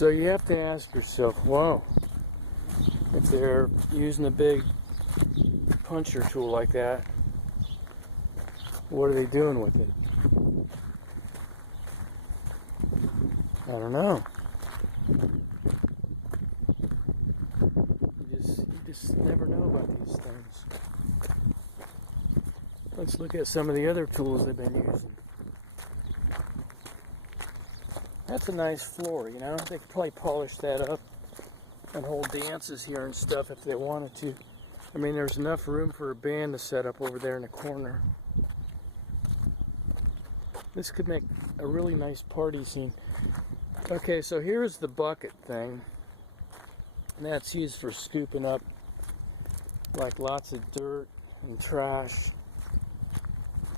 So you have to ask yourself, whoa, if they're using a big puncher tool like that, what are they doing with it? I don't know. You just never know about these things. Let's look at some of the other tools they've been using. That's a nice floor, you know. They could probably polish that up and hold dances here and stuff if they wanted to. I mean, there's enough room for a band to set up over there in the corner. This could make a really nice party scene. Okay, so here's the bucket thing. And that's used for scooping up like lots of dirt and trash.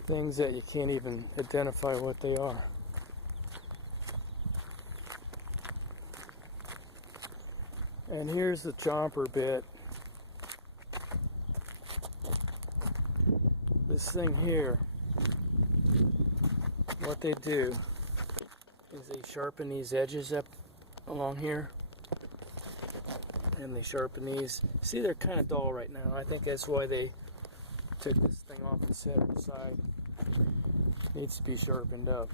Things that you can't even identify what they are. And here's the chomper bit. This thing here, what they do is they sharpen these edges up along here. And they sharpen these. See, they're kind of dull right now. I think that's why they took this thing off and set it aside. Needs to be sharpened up.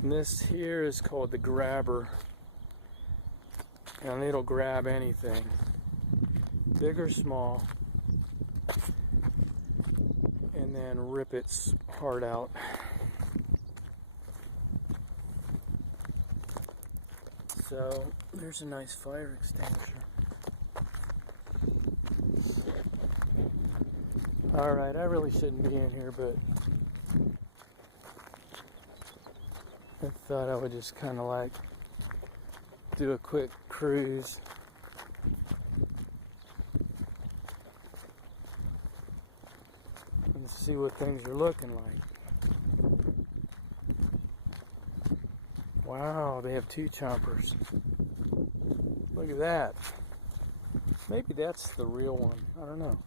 And this here is called the grabber, and it'll grab anything, big or small, and then rip its heart out. So there's a nice fire extinguisher. Alright, I really shouldn't be in here, but I thought I would just kind of like do a quick cruise. And see what things are looking like. Wow, they have two chompers. Look at that. Maybe that's the real one. I don't know.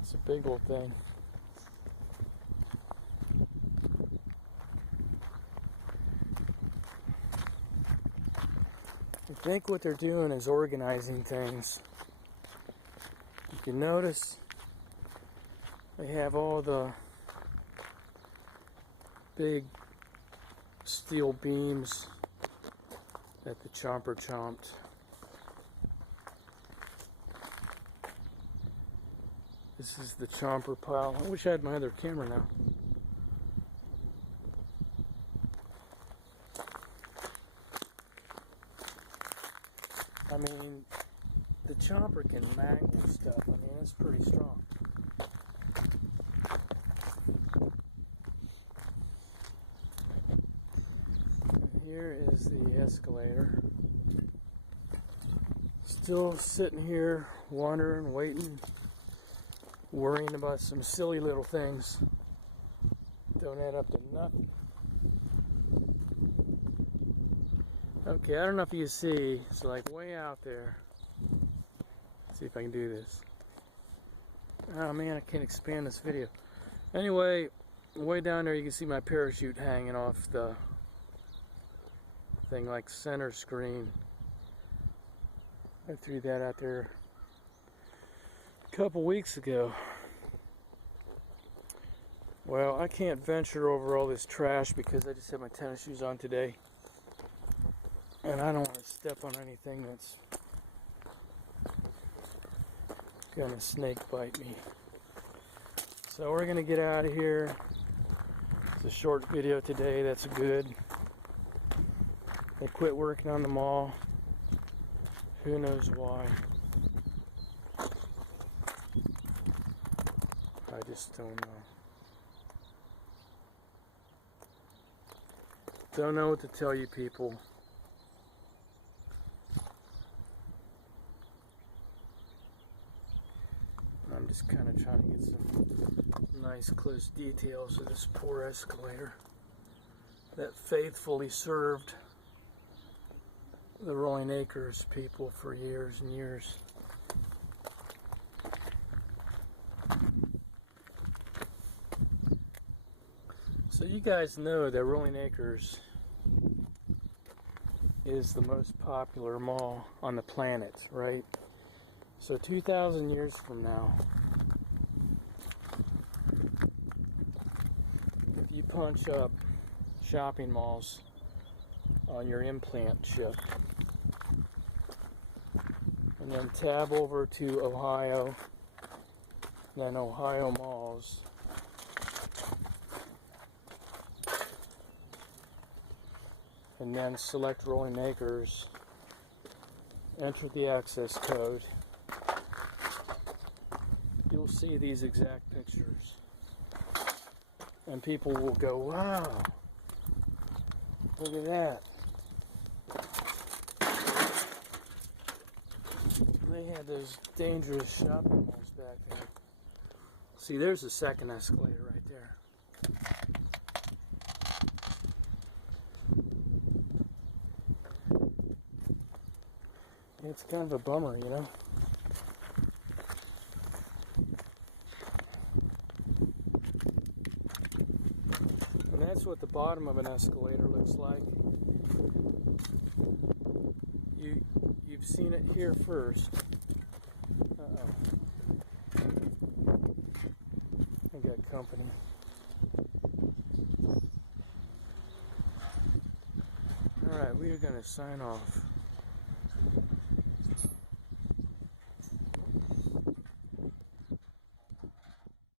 It's a big old thing. I think what they're doing is organizing things. You can notice they have all the big steel beams that the chomper chomped. This is the chomper pile. I wish I had my other camera now. I mean, the chomper can mangle stuff. I mean, it's pretty strong. And here is the escalator. Still sitting here, wondering, waiting, worrying about some silly little things. Don't add up to nothing. Okay, I don't know if you see, it's like way out there. Let's see if I can do this. Oh man, I can't expand this video. Anyway, way down there you can see my parachute hanging off the thing, like center screen. I threw that out there a couple weeks ago. Well, I can't venture over all this trash because I just have my tennis shoes on today. And I don't want to step on anything that's gonna snake bite me. So we're gonna get out of here. It's a short video today, that's good. They quit working on the mall. Who knows why? I just don't know. Don't know what to tell you people. I'm just kind of trying to get some nice close details of this poor escalator that faithfully served the Rolling Acres people for years and years. So you guys know that Rolling Acres is the most popular mall on the planet, right? So 2,000 years from now, if you punch up shopping malls on your implant chip and then tab over to Ohio, then Ohio malls, and then select Rolling Acres, enter the access code, you'll see these exact pictures. And people will go, wow, look at that. They had those dangerous shopping malls back there. See, there's the second escalator right there. It's kind of a bummer, you know? And that's what the bottom of an escalator looks like. You've seen it here first. Uh-oh. I got company. Alright, we are going to sign off.